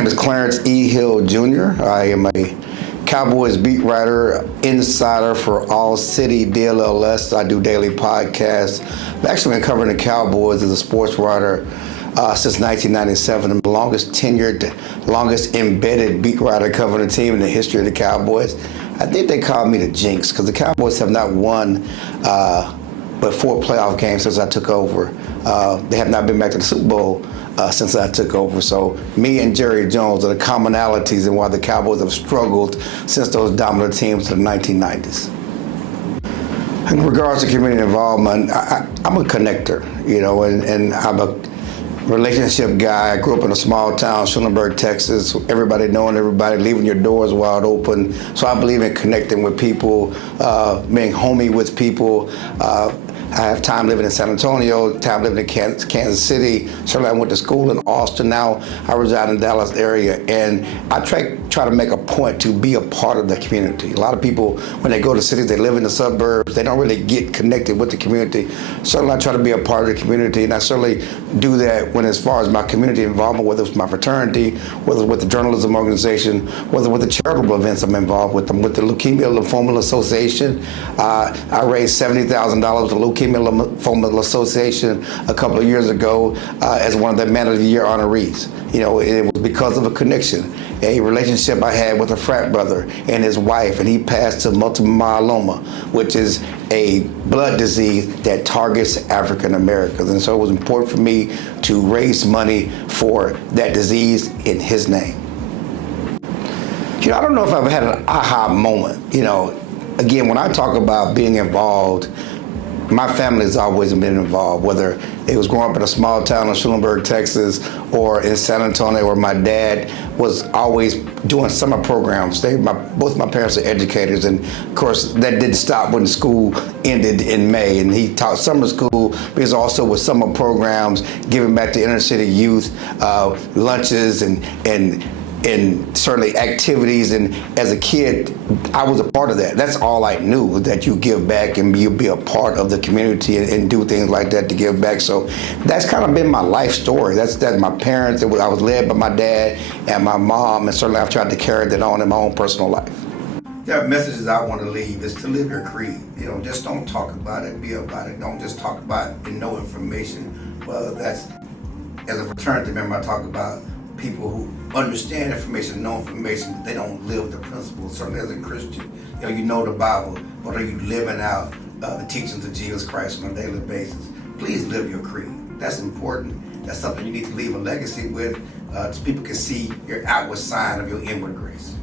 name is Clarence E. Hill Jr. I am a Cowboys beat writer, insider for All City TBLF. I do daily podcasts. I've actually been covering the Cowboys as a sports writer since 1997. I'm the longest tenured, longest embedded beat writer covering the team in the history of the Cowboys. I think they call me the Jinx because the Cowboys have not won but 4 playoff games since I took over. They have not been back to the Super Bowl since I took over. So me and Jerry Jones are the commonalities in why the Cowboys have struggled since those dominant teams in the 1990s. In regards to community involvement, I'm a connector, and I'm a relationship guy. I grew up in a small town, Schulenburg, Texas. Everybody knowing everybody, leaving your doors wide open. So I believe in connecting with people, being homey with people. I have time living in San Antonio, time living in Kansas City. Certainly I went to school in Austin. Now I reside in the Dallas area. And I try to make a point to be a part of the community. A lot of people, when they go to cities, they live in the suburbs. They don't really get connected with the community. Certainly I try to be a part of the community. And I certainly do that when, as far as my community involvement, whether it's my fraternity, whether it's with the journalism organization, whether with the charitable events I'm involved with them, with the Leukemia Lymphoma Association. I raised $70,000 with the Leukemia Lymphoma Association a couple of years ago as one of the Man of the Year honorees. It was because of a connection, a relationship I had with a frat brother and his wife, and he passed to multiple myeloma, which is a blood disease that targets African Americans. And so it was important for me to raise money for that disease in his name. I don't know if I've had an aha moment. Again, when I talk about being involved, my family has always been involved, whether it was growing up in a small town in Schulenburg, Texas, or in San Antonio, where my dad was always doing summer programs. Both my parents are educators, and of course that didn't stop when school ended in May. And he taught summer school, but he's also with summer programs, giving back to inner city youth, lunches and certainly activities. And as a kid, I was a part of that. That's all I knew, that you give back and you be a part of the community and do things like that to give back. So that's kind of been my life story. That's my parents. I was led by my dad and my mom, and certainly I've tried to carry that on in my own personal life. There are messages I want to leave is to live your creed. Just don't talk about it, be about it. Don't just talk about it and know information. Well, that's, as a fraternity member, I talk about people who understand information, know information, but they don't live the principles. Certainly as a Christian, you know the Bible, but are you living out the teachings of Jesus Christ on a daily basis? Please live your creed. That's important. That's something you need to leave a legacy with, so people can see your outward sign of your inward grace.